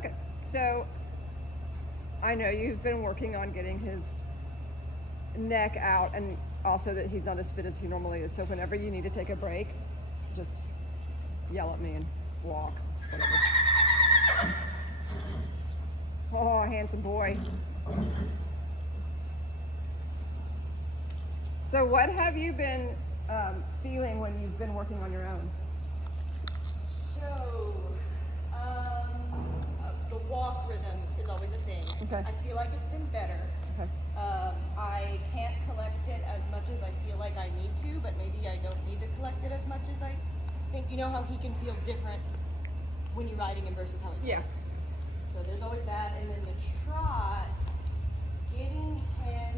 Okay, so I know you've been working on getting his neck out and also that he's not as fit as he normally is. So whenever you need to take a break, just yell at me and walk, whatever. Oh, handsome boy. So what have you been feeling when you've been working on your own? So, the walk rhythm is always a thing. Okay. I feel like it's been better. Okay. I can't collect it as much as I feel like I need to, but maybe I don't need to collect it as much as I think. You know how he can feel different when you're riding him versus how it Yeah. looks. So there's always that, and then the trot, getting him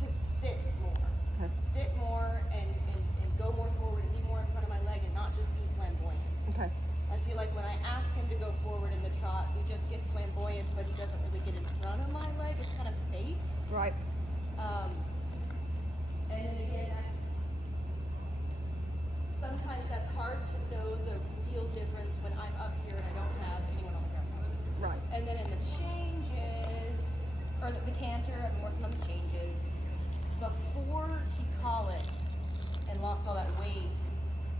to sit more. Okay. Sit more and go more forward and be more in front of my leg and not just be flamboyant. Okay. I feel like when I ask him to go forward in the trot, we just get flamboyant, but he doesn't really get in front of my leg. It's kind of fake. Right. And then again, sometimes that's hard to know the real difference when I'm up here and I don't have anyone on the ground. Right. And then in the changes, or the canter, I've been working on the changes. Before he colicked and lost all that weight,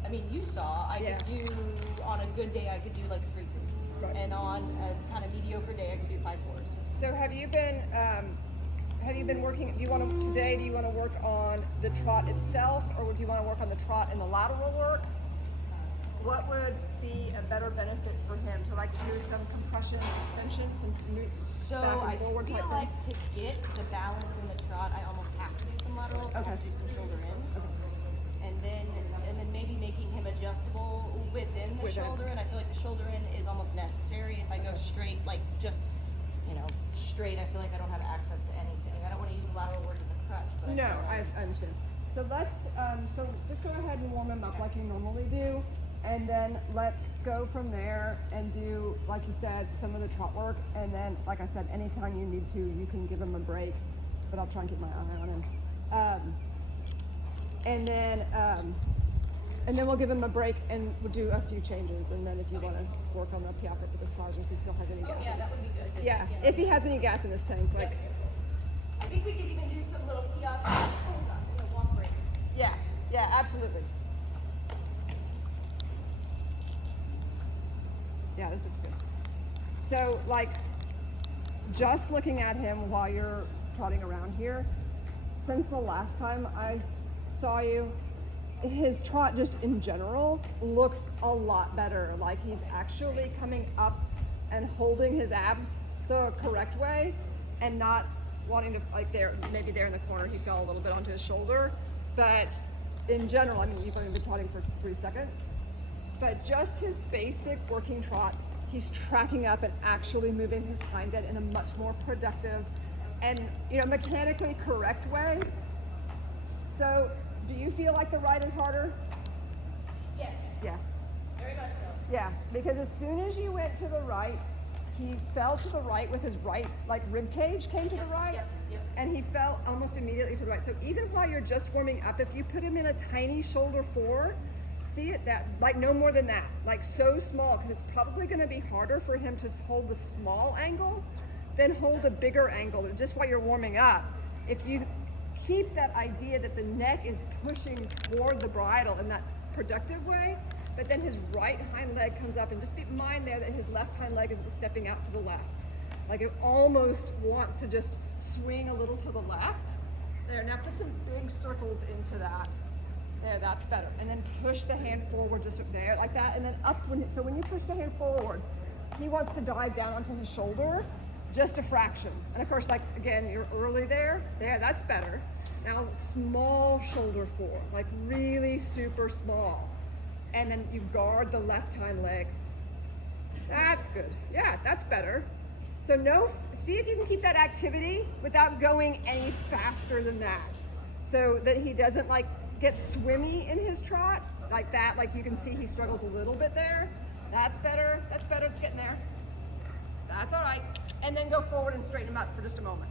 I mean, you saw, I Yeah. could do, on a good day, I could do like 3 3s. Right. And on a kind of mediocre day, I could do 5 4s. So have you been working, do you want to work on the trot itself, or do you want to work on the trot and the lateral work? What would be a better benefit for him to like do some compression, extension, some So back and I forward feel type like thing? to get the balance in the trot, I almost have to do some lateral. I have to do some shoulder in. And then maybe making him adjustable within the shoulder. And I feel like the shoulder in is almost necessary. If I go straight, like just, straight, I feel like I don't have access to anything. I don't want to use the lateral work as a crutch. But No, I I understand. So let's, so just go ahead and warm him up like you normally do. And then let's go from there and do, like you said, some of the trot work. And then, like I said, anytime you need to, you can give him a break. But I'll try and keep my eye on him. And then we'll give him a break and we'll do a few changes. And then if you want to work on the piaffe to the sergeant, if he still has any gas. yeah, that would be good. Yeah, if he has any gas in his tank, like. I think we could even do some little piaffe. Hold on, walk break. Yeah, absolutely. Yeah, this looks good. So, like, just looking at him while you're trotting around here, since the last time I saw you, his trot just in general looks a lot better. Like he's actually coming up and holding his abs the correct way and not wanting to, like maybe there in the corner he fell a little bit onto his shoulder. But in general, I mean, you've only been trotting for 3 seconds, but just his basic working trot, he's tracking up and actually moving his hind end in a much more productive and mechanically correct way. So do you feel like the right is harder? Yes. Yeah. Very much so. Yeah, because as soon as you went to the right, he fell to the right with his right, like rib cage came to the right, Yep. and he fell almost immediately to the right. So even while you're just warming up, if you put him in a tiny shoulder 4, see it that, like no more than that, like so small, because it's probably going to be harder for him to hold the small angle than hold a bigger angle. And just while you're warming up, if you keep that idea that the neck is pushing toward the bridle in that productive way, but then his right hind leg comes up, and just keep in mind there that his left hind leg isn't stepping out to the left. Like it almost wants to just swing a little to the left. There, now put some big circles into that. There, that's better. And then push the hand forward just up there, like that, and then up. So when you push the hand forward, he wants to dive down onto his shoulder, just a fraction. And of course, like again, you're early there. There, that's better. Now small shoulder 4, like really super small. And then you guard the left hind leg. That's good. Yeah, that's better. So see if you can keep that activity without going any faster than that. So that he doesn't like get swimmy in his trot, like that. Like you can see he struggles a little bit there. That's better, it's getting there. That's all right. And then go forward and straighten him up for just a moment.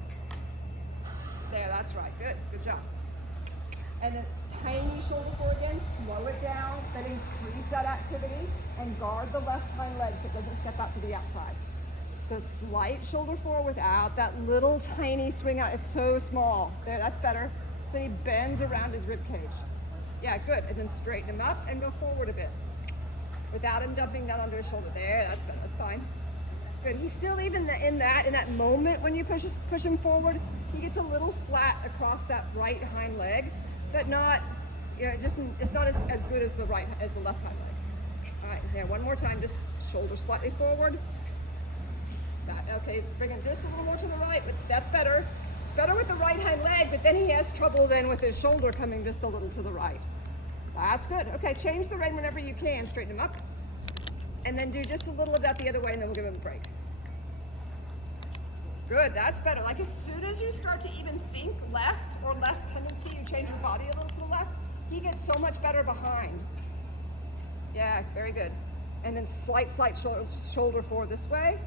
There, that's right, good job. And then tiny shoulder 4 again, slow it down, then increase that activity. activity and guard the left hind leg so it doesn't step out to the outside. So slight shoulder forward without that little tiny swing out. It's so small. There, that's better. So he bends around his rib cage. Yeah, good. And then straighten him up and go forward a bit without him dumping down onto his shoulder. There, that's better. That's fine. Good. He's still even in that moment when you push him forward, he gets a little flat across that right hind leg, but not, it's not as good as the left hind leg. All right, there. One more time. Just shoulder slightly forward. Okay, bring him just a little more to the right, but that's better. It's better with the right hind leg, but then he has trouble then with his shoulder coming just a little to the right. That's good. Okay, change the rein whenever you can. Straighten him up. And then do just a little of that the other way, and then we'll give him a break. Good, that's better. Like as soon as you start to even think left or left tendency, you change your body a little to the left, he gets so much better behind. Yeah, very good. And then slight shoulder forward this way,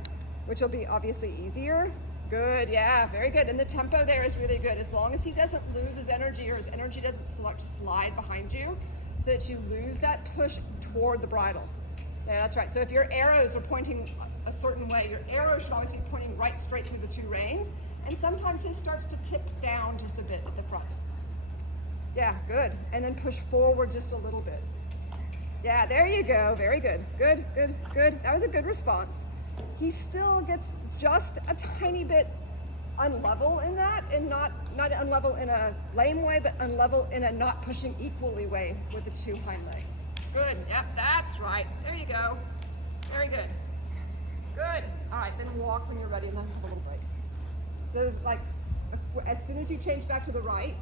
which will be obviously easier. Good, yeah, very good. And the tempo there is really good. As long as he doesn't lose his energy or his energy doesn't start to slide behind you so that you lose that push toward the bridle. Yeah, that's right. So if your arrows are pointing a certain way, your arrow should always be pointing right straight through the two reins. And sometimes his starts to tip down just a bit at the front. Yeah, good. And then push forward just a little bit. Yeah, there you go. Very good. Good, good, good. That was a good response. He still gets just a tiny bit unlevel in that, and not unlevel in a lame way, but unlevel in a not pushing equally way with the two hind legs. Good, yep, that's right. There you go. Very good. Good. All right, then walk when you're ready and then have a little break. So it's like, as soon as you change back to the right,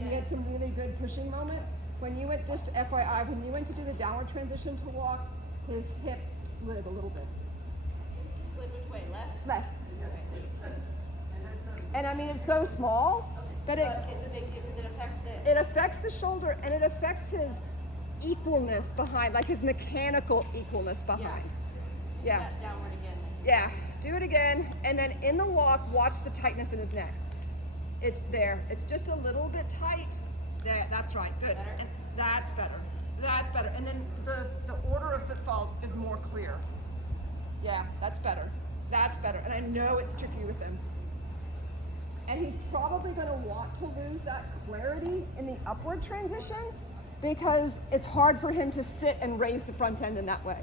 you get some really good pushing moments. When you went, just FYI, when you went to do the downward transition to walk, his hip slid a little bit. Slid which way? Left? Left. And I mean, it's so small, but it's a big deal because it affects this. it affects the shoulder and it affects his equalness behind, like his mechanical equalness behind. Yeah. That downward again. Yeah. Do it again. And then in the walk, watch the tightness in his neck. It's there. It's just a little bit tight. There. That's right. Good. Better? And that's better. That's better. And then the order of footfalls is more clear. Yeah, that's better. That's better. And I know it's tricky with him. And he's probably going to want to lose that clarity in the upward transition because it's hard for him to sit and raise the front end in that way.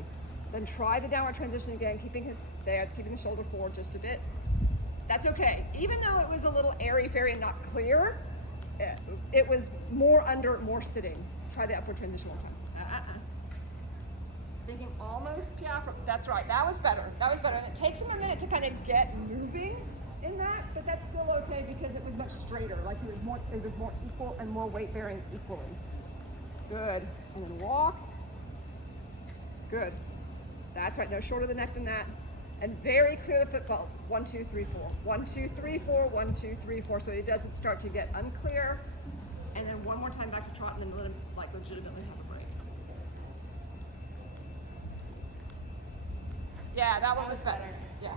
Then try the downward transition again, keeping the shoulder forward just a bit. That's okay. Even though it was a little airy-fairy and not clear, it was more under, more sitting. Try the upward transition one time. Thinking almost piaffe. That's right. That was better. That was better. And it takes him a minute to kind of get moving in that, but that's still okay because it was much straighter. Like it was more equal and more weight bearing equally. Good. And then walk. Good. That's right. No shorter the neck than that. And very clear the footfalls. 1, 2, 3, 4. 1, 2, 3, 4. 1, 2, 3, 4. So he doesn't start to get unclear. And then one more time back to trot, and then let him like legitimately have a break. Yeah, that one was better. Yeah.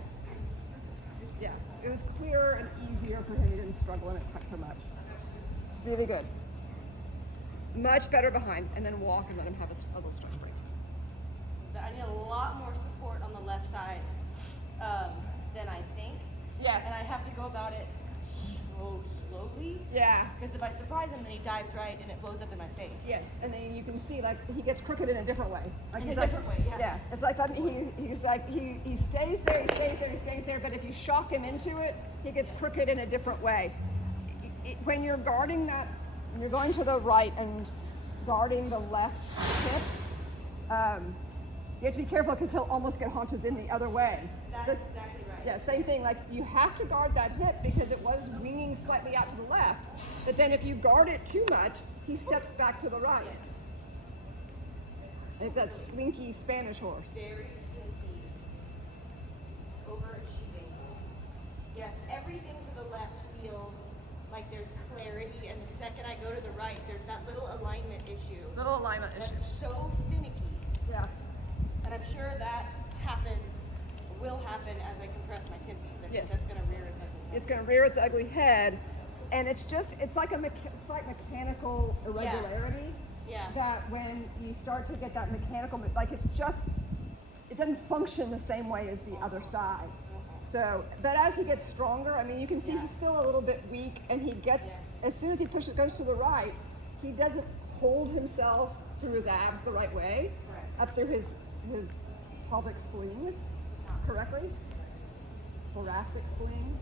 Yeah. It was clearer and easier for him. He didn't struggle in it quite so much. Really good. Much better behind, and then walk and let him have a little stretch break. I need a lot more support on the left side than I think. Yes. And I have to go about it so slowly. Yeah. Because if I surprise him, then he dives right and it blows up in my face. Yes, and then you can see like he gets crooked in a different way. Like In he's a like, different way, yeah. Yeah, it's like he's like he stays there, he stays there, he stays there. But if you shock him into it, he gets crooked in a different way. When you're guarding that, when you're going to the right and guarding the left hip, you have to be careful because he'll almost get haunches in the other way. That's exactly right. Yeah, same thing. Like you have to guard that hip because it was winging slightly out to the left. But then if you guard it too much, he steps back to the right. Yes. Like that slinky Spanish horse. Very slinky. Overachieving. Yes, everything to the left feels like there's clarity, and the second I go to the right, there's that little alignment issue. Little alignment That's issues. so finicky. Yeah. And I'm sure that will happen as I compress my tympanies. I Yes. think that's going to rear its ugly head. It's going to rear its ugly head, and it's like a slight mechanical irregularity Yeah. that when you start to get that mechanical, like it doesn't function the same way as the other side. So, but as he gets stronger, I mean, you can see he's still a little bit weak, and he gets, as soon as he goes to the right, he doesn't hold himself through his abs the right way, up through his pelvic sling correctly, thoracic sling.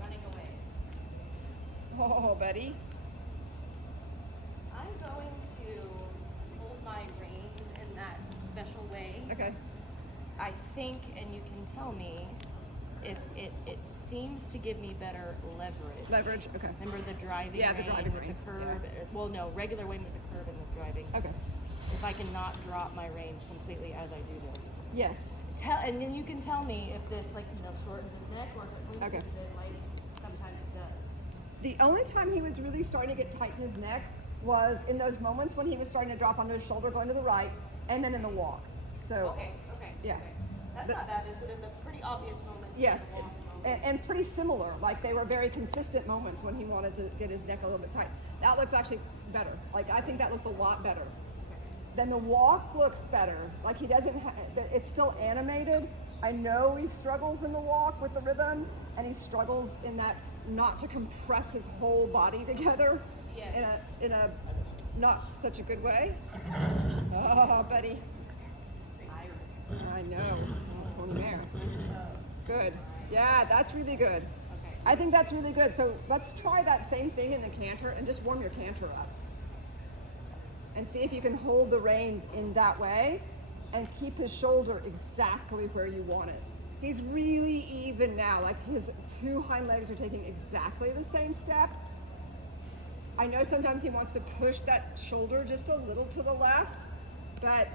Running away. Oh, buddy. I'm going to hold my reins in that special way. Okay. I think, and you can tell me if it seems to give me better leverage. Leverage. Okay. Remember the driving Yeah, the rein driving with rein. the curb? Well, no, regular rein with the curb and the driving. Okay. If I can not drop my reins completely as I do this. Yes. And then you can tell me if this shortens his neck or if it Okay. loosens it like sometimes it does. The only time he was really starting to get tight in his neck was in those moments when he was starting to drop onto his shoulder going to the right, and then in the walk. So Okay. yeah. Okay. That's But- not bad, is it? In the pretty obvious moments. Yes, in the walk and pretty similar. Like they were very consistent moments when he wanted to get his neck a little bit tight. That looks actually better. Like I think that looks a lot better. Then the walk looks better. Like he doesn't. It's still animated. I know he struggles in the walk with the rhythm, and he struggles in that not to compress his whole body together. Yes. In a not such a good way. Oh, buddy. I know. Oh, there. Good. Yeah, that's really good. Okay. I think that's really good. So let's try that same thing in the canter and just warm your canter up. And see if you can hold the reins in that way and keep his shoulder exactly where you want it. He's really even now, like his two hind legs are taking exactly the same step. I know sometimes he wants to push that shoulder just a little to the left, but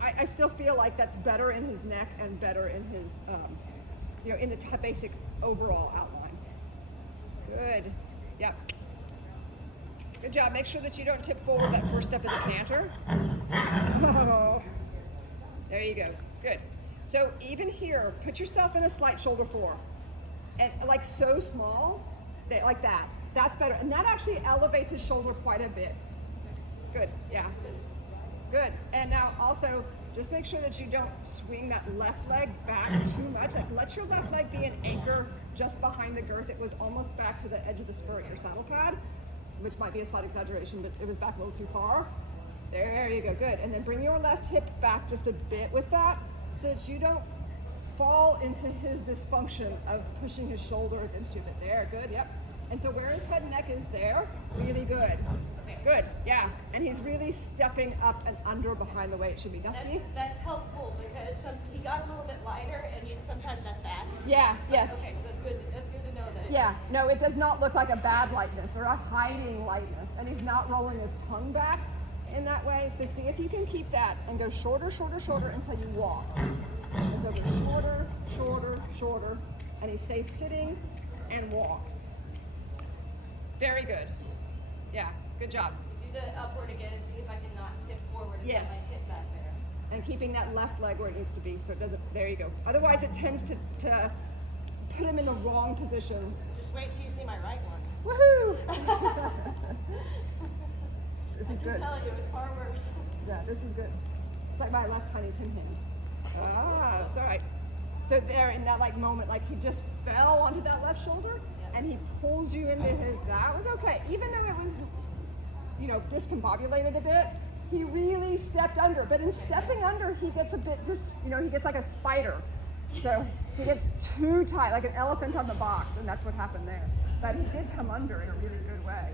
I still feel like that's better in his neck and better in his, in the basic overall outline. Good. Yep. Good job. Make sure that you don't tip forward that first step of the canter. Oh. There you go. Good. So even here, put yourself in a slight shoulder four. And like so small, like that. That's better. And that actually elevates his shoulder quite a bit. Good. Yeah. Good. And now also, just make sure that you don't swing that left leg back too much. Like let your left leg be an anchor just behind the girth. It was almost back to the edge of the spur at your saddle pad, which might be a slight exaggeration, but it was back a little too far. There you go, good. And then bring your left hip back just a bit with that so that you don't fall into his dysfunction of pushing his shoulder against you. But there, good, yep. And so where his head and neck is there, really good. Good, yeah. And he's really stepping up and under behind the way it should be. Now see? That's helpful because he got a little bit lighter, and sometimes that's bad. Yeah, yes. Okay, so that's good. That's good to know that. Yeah, no, it does not look like a bad lightness or a hiding lightness. And he's not rolling his tongue back in that way. So see if you can keep that and go shorter, shorter, shorter until you walk. And so go shorter, shorter, shorter. And he stays sitting and walks. Very good. Yeah, good job. Do the upward again and see if I can not tip forward and Yes. get my hip back there. And keeping that left leg where it needs to be so it doesn't, there you go. Otherwise it tends to put him in the wrong position. Just wait till you see my right one. Woohoo! This is I'm good. telling you, it's far worse. Yeah, this is good. It's like my left tiny Tim Hen. Ah, it's all right. So there in that like moment, like he just fell onto that left shoulder and he pulled you into his, that was okay. Even though it was, discombobulated a bit, he really stepped under. But in stepping under, he gets a bit he gets like a spider. So he gets too tight, like an elephant on the box, and that's what happened there. But he did come under in a really good way.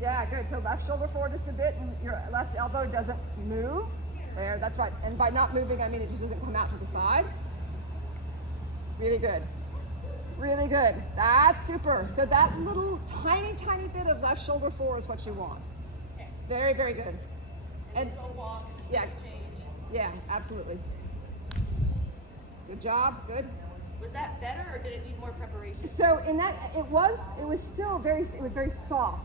Yeah, good. So left shoulder forward just a bit, and your left elbow doesn't move. There, that's right. And by not moving, I mean it just doesn't come out to the side. Really good. Really good. That's super. So that little tiny, tiny bit of left shoulder forward is what you want. Okay. Very, very good. And Go walk and yeah, change. yeah, absolutely. Good job. Good. Was that better or did it need more preparation? So in that, it was still very soft.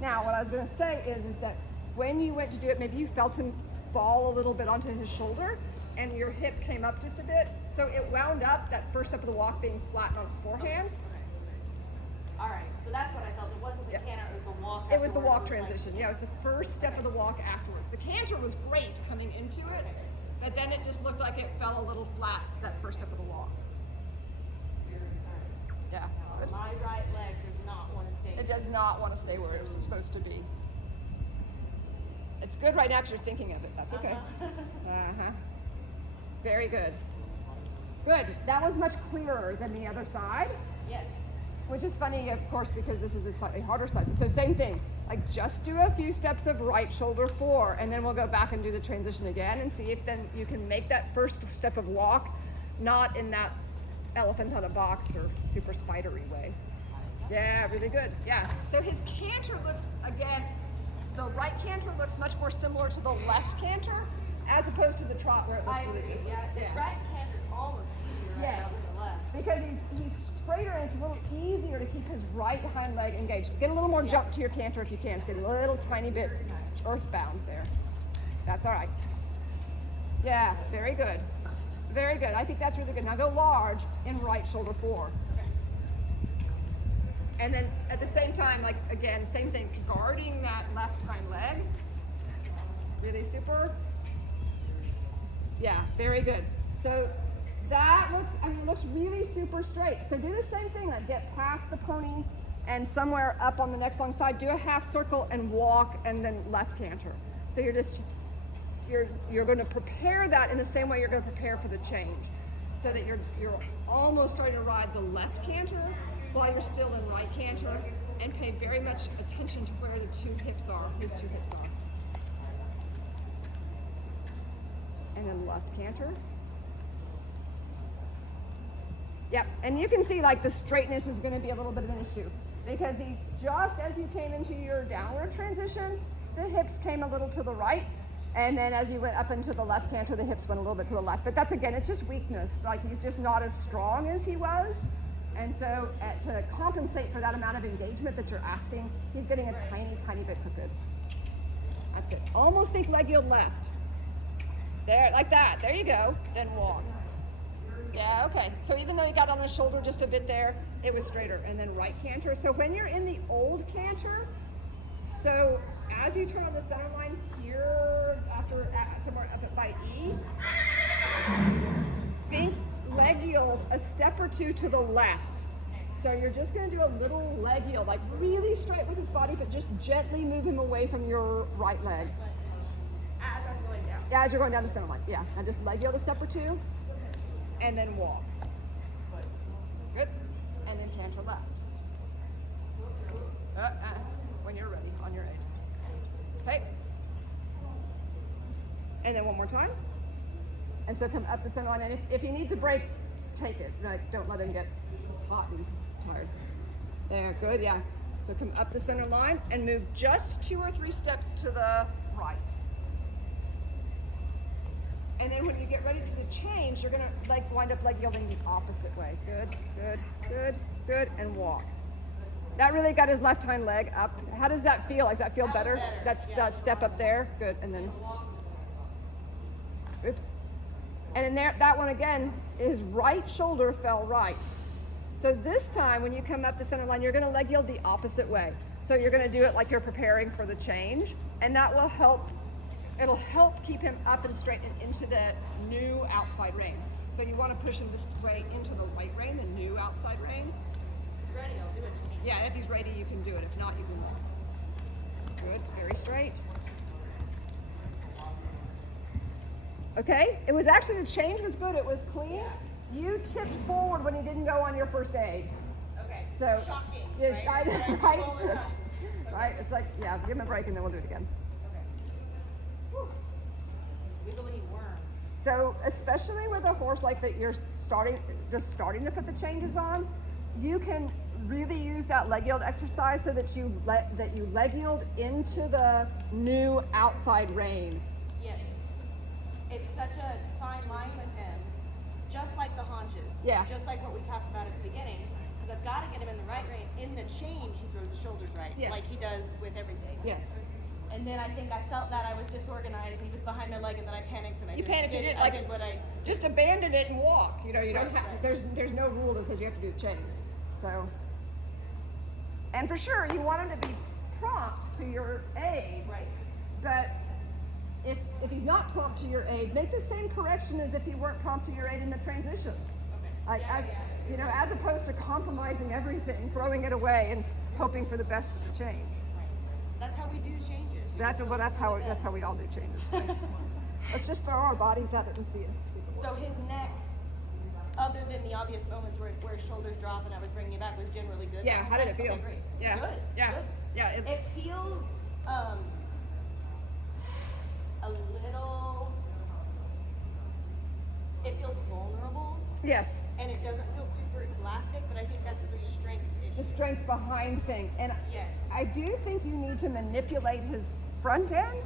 Now, what I was going to say is that when you went to do it, maybe you felt him fall a little bit onto his shoulder, and your hip came up just a bit. So it wound up that first step of the walk being flat on its forehand. All right. So that's what I felt. It wasn't the Yeah. canter, it was the walk. It was the walk afterwards. It was transition. Yeah, it was the first step of the walk afterwards. The canter was great coming into it, but then it just looked like it fell a little flat that first step of the walk. Yeah. Like, Good. my right leg does not want to stay. It does not want to stay where it's supposed to be. It's good right now because you're thinking of it. That's okay. Uh-huh. Very good. Good. That was much clearer than the other side, Yes. which is funny, of course, because this is a slightly harder side. So same thing. Like just do a few steps of right shoulder 4, and then we'll go back and do the transition again and see if then you can make that first step of walk not in that elephant on a box or super spidery way. Yeah, really good. Yeah. So his canter looks, again, the right canter looks much more similar to the left canter as opposed to the trot where it looks I really agree. different. Yeah. The right canter is almost easier right Yes. now than the left. Because he's straighter and it's a little easier to keep his right hind leg engaged. Get a little more jump to your canter if you can. Get a little tiny bit earthbound there. That's all right. Yeah, very good. Very good. I think that's really good. Now go large in right shoulder 4. And then at the same time, like again, same thing, guarding that left hind leg. Really super. Yeah, very good. So that looks, I mean, it looks really super straight. So do the same thing, like get past the pony and somewhere up on the next long side, do a half circle and walk and then left canter. So you're just, you're going to prepare that in the same way you're going to prepare for the change. So that you're almost starting to ride the left canter while you're still in right canter, and pay very much attention to where the two hips are, his two hips are. And then left canter. Yep, and you can see like the straightness is going to be a little bit of an issue because just as you came into your downward transition, the hips came a little to the right, and then as you went up into the left canter, the hips went a little bit to the left. But that's, again, it's just weakness. Like he's just not as strong as he was, and so to compensate for that amount of engagement that you're asking, he's getting a tiny, tiny bit crooked. That's it. Almost think leg yield left. There, like that. There you go. Then walk. Yeah, okay. So even though he got on his shoulder just a bit there, it was straighter. And then right canter. So when you're in the old canter, so as you turn on the center line here, after somewhere up at by E, think leg yield a step or two to the left. So you're just going to do a little leg yield, like really straight with his body, but just gently move him away from your right leg. As I'm going down. Yeah, as you're going down the center line. Yeah, and just leg yield a step or two, and then walk. Good. And then canter left. When you're ready, on your edge. Okay. And then one more time. And so come up the center line, and if he needs a break, take it. Like, don't let him get hot and tired. There, good, yeah. So come up the center line and move just 2 or 3 steps to the right. And then when you get ready to change, you're gonna like wind up leg yielding the opposite way. Good, good, good, good, and walk. That really got his left hind leg up. How does that feel? Does that feel better? That's that step up there. Good, and then, oops. And in there, that one again, his right shoulder fell right. So this time, when you come up the center line, you're gonna leg yield the opposite way. So you're gonna do it like you're preparing for the change, and that will help. It'll help keep him up and straight and into the new outside rein. So you want to push him this way into the right rein, the new outside rein. Ready, I'll do it. Yeah, if he's ready, you can do it. If not, you can walk. Good, very straight. Okay, it was actually, the change was good. It was clean. You tipped forward when you didn't go on your first aid. Okay. So, Shocking. yeah, Right? right? All the time. Right, it's like, yeah, give him a break and then we'll do it again. Wiggly worm. So especially with a horse like that, you're just starting to put the changes on, you can really use that leg yield exercise so that you leg yield into the new outside rein. Yes. It's such a fine line with him, just like the haunches. Yeah. Just like what we talked about at the beginning. Because I've got to get him in the right rein. In the change, he throws his shoulders right, Yes. like he does with everything. Yes. And then I think I felt that I was disorganized. He was behind my leg, and then I panicked and I You panicked and did, did, I like- did what I. Just abandon it and walk. You know, you don't have, there's no rule that says you have to do the change. So, And for sure, you want him to be prompt to your aid. Right. But if he's not prompt to your aid, make the same correction as if he weren't prompt to your aid in the transition. Okay. Like you know, as opposed to compromising everything, throwing it away, and hoping for the best with the change. That's how we do changes. That's how we all do changes. Right? Let's just throw our bodies at it and see if it So works. his neck, other than the obvious moments where his shoulders drop and I was bringing it back, was generally good. Yeah, how did it feel? Okay, great. Yeah. Good. Yeah. Good. Yeah. It feels a little. It feels vulnerable, Yes. and it doesn't feel super elastic. But I think that's the strength The issue. strength behind thing. And Yes. I do think you need to manipulate his front end,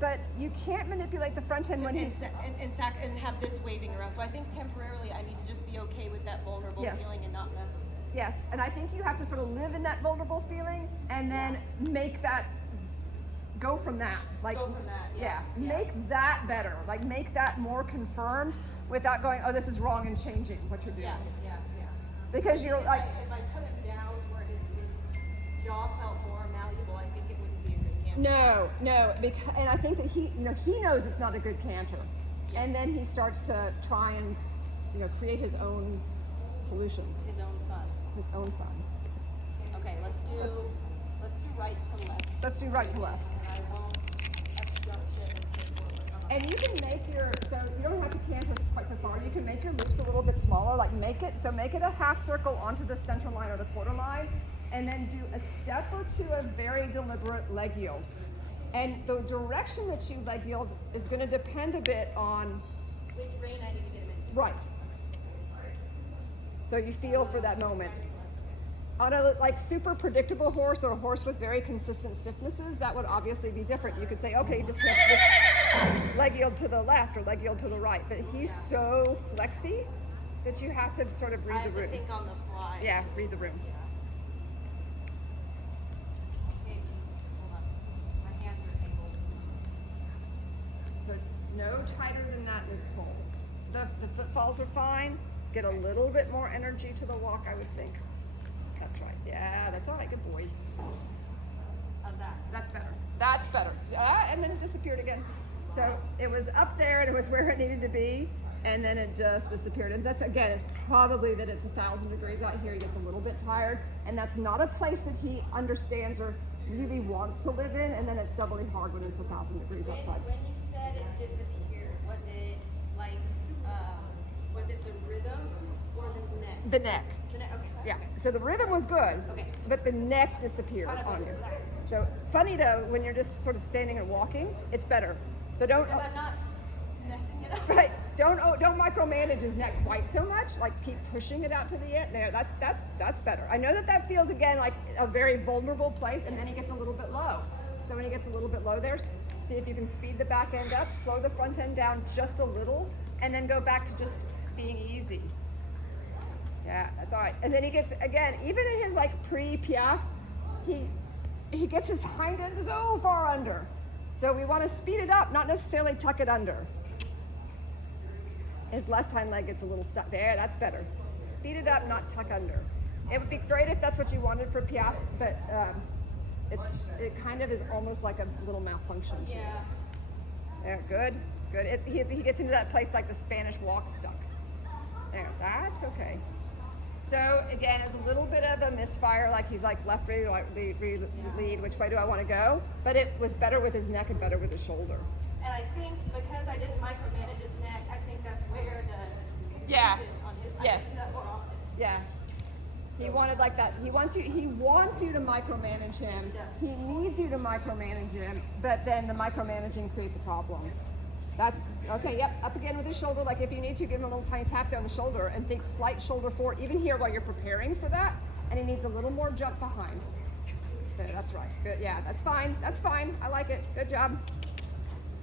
but you can't manipulate the front end when he's and have this waving around. So I think temporarily I need to just be okay with that vulnerable Yes. feeling and not mess with it. yes, and I think you have to sort of live in that vulnerable feeling and then make that go from that. Like Go from that, yeah. Make that better. Like make that more confirmed without going, oh, this is wrong, and changing what you're doing. Yeah. Because you're like, If I put him down to where his jaw felt more malleable, I think it wouldn't be a good canter. no, because, and I think that he knows it's not a good canter, and then he starts to try and create his own solutions, His own fun. his own fun. Okay, let's do right to left. Let's do right to left. And I won't obstruct it and stay forward. And you can make so you don't have to canter quite so far. You can make your loops a little bit smaller, like make it a half circle onto the center line or the quarter line, and then do a step or two of very deliberate leg yield. And the direction that you leg yield is going to depend a bit on Which rein I need to get him into. right. So you feel for that moment. On a like super predictable horse or a horse with very consistent stiffnesses, that would obviously be different. You could say, okay, you just can't just leg yield to the left or leg yield to the right. But he's so flexy that you have to sort of I read have the to room. think on the fly. Yeah, read the room. Okay, hold on. My hands are tangled. So no tighter than that is pull. The footfalls are fine. Get a little bit more energy to the walk, I would think. That's right. Yeah, that's all right. Good boy. How's that? That's better. That's better. And then it disappeared again. So it was up there and it was where it needed to be, and then it just disappeared. And that's, again, it's probably that it's 1,000 degrees out here. He gets a little bit tired, and that's not a place that he understands or really wants to live in, and then it's doubly hard when it's 1,000 degrees outside. When you said it disappeared, was it like, was it the rhythm or the neck? The neck. The neck, okay. Yeah, so the rhythm was good, Okay. but the neck disappeared Kind of on you. like that. So funny though, when you're just sort of standing and walking, it's better. So don't, Because I'm not messing it up. right, don't micromanage his neck quite so much. Like keep pushing it out to the end. There, that's better. I know that feels again like a very vulnerable place, and then he gets a little bit low. So when he gets a little bit low there, see if you can speed the back end up, slow the front end down just a little, and then go back to just being easy. Yeah, that's all right. And then he gets, again, even in his like pre-piaffe, he gets his hind end so far under. So we want to speed it up, not necessarily tuck it under. His left hind leg gets a little stuck. There, that's better. Speed it up, not tuck under. It would be great if that's what you wanted for piaffe, but it kind of is almost like a little malfunction. To it. Yeah. There, good. He gets into that place like the Spanish walk stuck. There, that's okay. So again, it's a little bit of a misfire, like he's like left read, right lead, which way do I want to go? But it was better with his neck and better with his shoulder. And I think because I didn't micromanage his neck, I think that's where the Yeah. confusion on his side. Yes. I do that more often. Yeah. He wanted like that. He wants you to micromanage him. He needs you to micromanage him, but then the micromanaging creates a problem. That's okay, yep, up again with his shoulder. Like if you need to, give him a little tiny tap down the shoulder and think slight shoulder forward, even here while you're preparing for that. And he needs a little more jump behind. There, that's right. Good, yeah, that's fine. That's fine. I like it. Good job.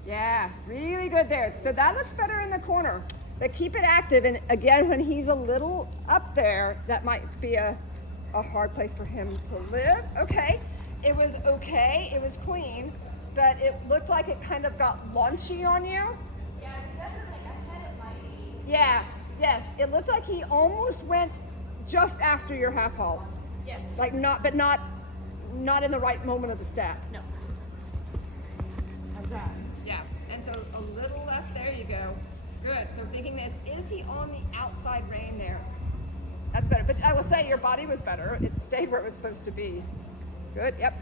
Yeah, really good there. So that looks better in the corner. But keep it active, and again, when he's a little up there, that might be a hard place for him to live. Okay, it was clean, but it looked like it kind of got launchy on you. Yeah, he doesn't like ahead of my knee. Yeah, yes, it looked like he almost went just after your half halt. Yes. Like not not in the right moment of the step. No. How's that? Yeah, and so a little left, there you go. Good, so thinking this, is he on the outside rein there? That's better, but I will say your body was better. It stayed where it was supposed to be. Good, yep.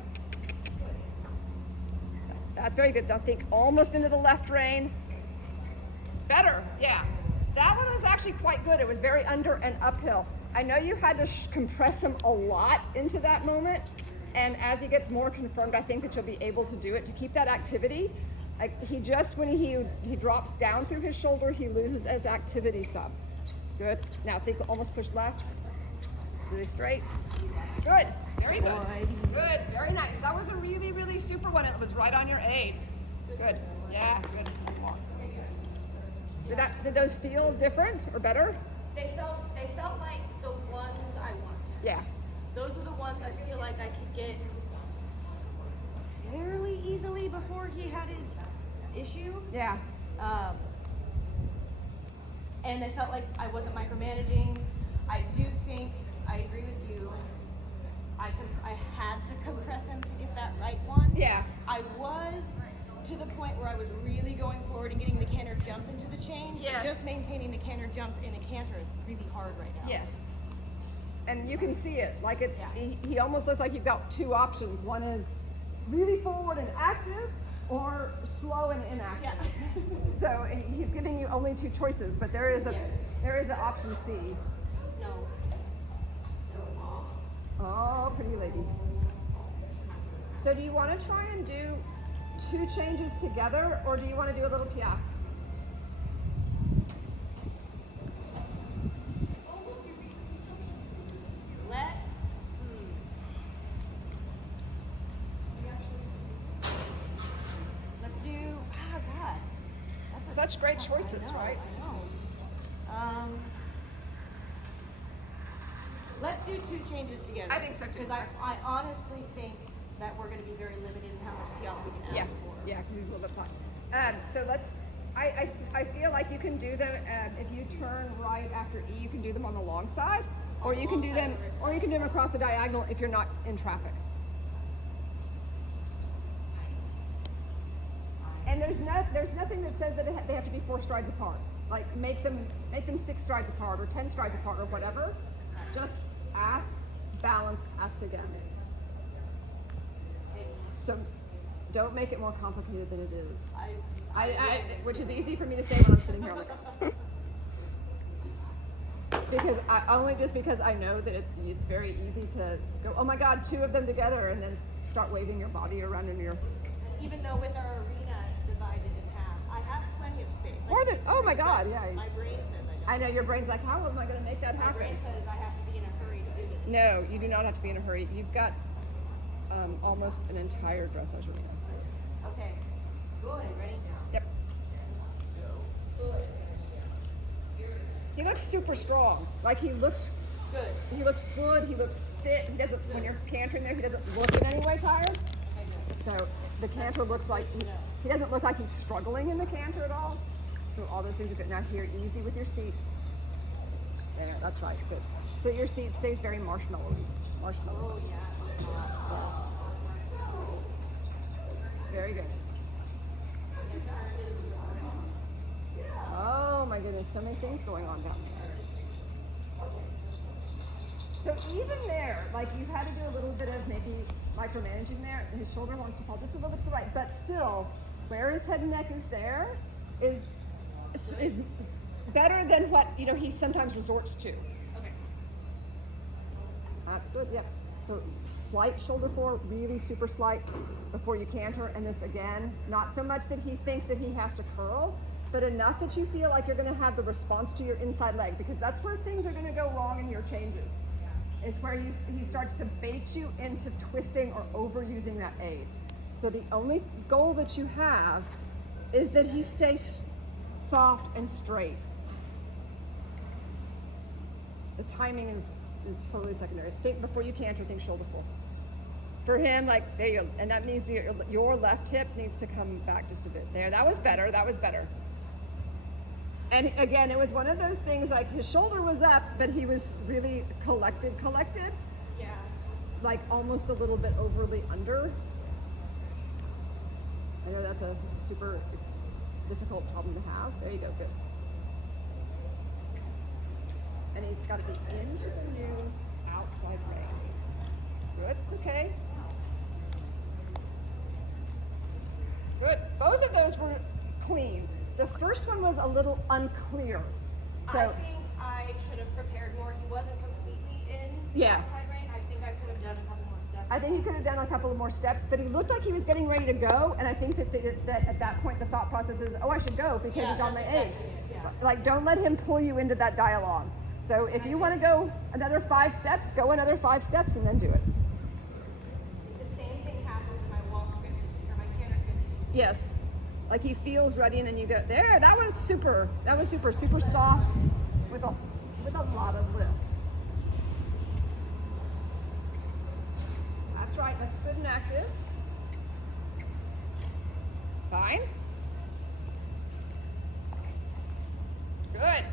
That's very good. Now think almost into the left rein. Better, yeah. That one was actually quite good. It was very under and uphill. I know you had to compress him a lot into that moment, and as he gets more confirmed, I think that you'll be able to do it to keep that activity. Like he just, when he drops down through his shoulder, he loses his activity some. Good. Now think almost push left. Really straight. Good. Very good. Good. Very nice. That was a really, really super one. It was right on your aid. Good. Yeah. Good. Did those feel different or better? They felt like the ones I want. Yeah. Those are the ones I feel like I could get fairly easily before he had his issue. Yeah. And it felt like I wasn't micromanaging. I do think, I agree with you, I had to compress him to get that right one. Yeah. I was to the point where I was really going forward and getting the canter jump into the change. Yes. Just maintaining the canter jump in a canter is really hard right now. Yes. And you can see it. Like it's, Yeah. he almost looks like you've got two options. One is really forward and active, or slow and inactive. Yeah. So he's giving you only two choices, but there is Yes. an option C. No. Oh, pretty lady. So do you want to try and do two changes together, or do you want to do a little piaffe? Let's do, God. That's Such great choices, I know, right? I know. Let's do two changes together. I think so, too. Because I honestly think that we're going to be very limited in how much PL we can Yeah, ask for. yeah, because he's a little bit flat. So let's. I feel like you can do them. If you turn right after E, you can do them on the long side, or you can do them, or you can do them across the diagonal if you're not in traffic. And there's nothing that says that they have to be 4 strides apart. Like make them 6 strides apart or 10 strides apart or whatever. Just ask, balance, ask again. So don't make it more complicated than it is. Which is easy for me to say when I'm sitting here. Because I know that it's very easy to go, oh my God, 2 of them together, and then start waving your body around in your. Even though with our arena divided in half, I have plenty of space. Or the, oh my God, yeah. My brain says I I don't. know your brain's like, how am I going to make that My happen? brain says I have to be in a hurry to do this. No, you do not have to be in a hurry. You've got almost an entire dressage arena. Okay. Good. Ready? Yep. He looks super strong. Like he looks Good. He looks good. He looks fit. He doesn't. When you're cantering there, he doesn't look in any way tired. Okay, good. So the canter looks like he doesn't look like he's struggling in the canter at all. So all those things are good. Now here, easy with your seat. There, that's right. Good. So your seat stays very marshmallowy. Marshmallow. Oh, yeah. Very good. Oh my goodness, so many things going on down there. So even there, like you had to do a little bit of maybe micromanaging there. His shoulder wants to fall just a little bit to the right, but still, where his head and neck is there is better than what he sometimes resorts to. Okay. That's good. Yep. So slight shoulder forward, really super slight before you canter, and this again, not so much that he thinks that he has to curl, but enough that you feel like you're going to have the response to your inside leg, because that's where things are going to go wrong in your changes. It's where he starts to bait you into twisting or overusing that aid. So the only goal that you have is that he stays soft and straight. The timing is totally secondary. Think before you canter, think shoulder full. For him, like there you go, and that means your left hip needs to come back just a bit. There, that was better. That was better. And again, it was one of those things like his shoulder was up, but he was really collected. Yeah. like almost a little bit overly under. I know that's a super difficult problem to have. There you go, good. And he's got to be into the new outside rein. Good, it's okay. Good. Both of those were clean. The first one was a little unclear. So I think I should have prepared more. He wasn't completely in Yeah. outside rein. I think I could have done a couple more steps. I think he could have done a couple of more steps, but he looked like he was getting ready to go. And I think that at that point the thought process is, oh, I should go because Yeah, he's on the that's eight. exactly it, yeah. Like, don't let him pull you into that dialogue. So if you want to go another 5 steps, go another 5 steps and then do it. The same thing happens in my walk 50 or my canter 50. Yes. Like he feels ready and then you go there. That was super. That was super soft with a lot of lift. That's right. That's good and active. Fine. Good.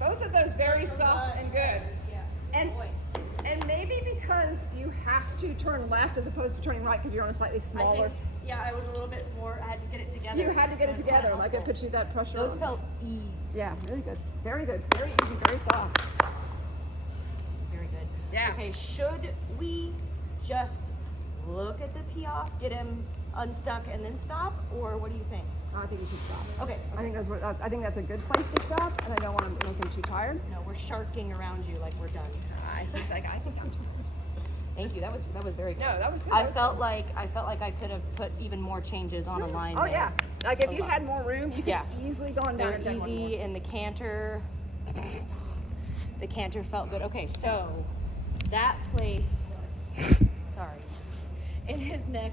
Both of those very soft and good. Yeah. And and maybe because you have to turn left as opposed to turning right because you're on a slightly I smaller. think, yeah, I was a little bit more, I had to get it together. You had to get it was together, kinda like it helpful. puts you that pressure. Those on. felt easy. Yeah, really good. Very good. Very easy, very soft. Very good. Yeah. Okay, should we just look at the pee off, get him unstuck, and then stop, or what do you think? I think you should stop. Okay. I think that's a good place to stop, and I don't want to make him too tired. No, we're sharking around you like we're done. He's like, I think I'm. Thank you. That was very good. No, that was good. I felt like I could have put even more changes on a line. Oh there. yeah, like if A you lot. had more room, you could Yeah. easily gone down. They're and done one more. easy, and the canter. The canter felt good. Okay, so that place. Sorry, in his neck.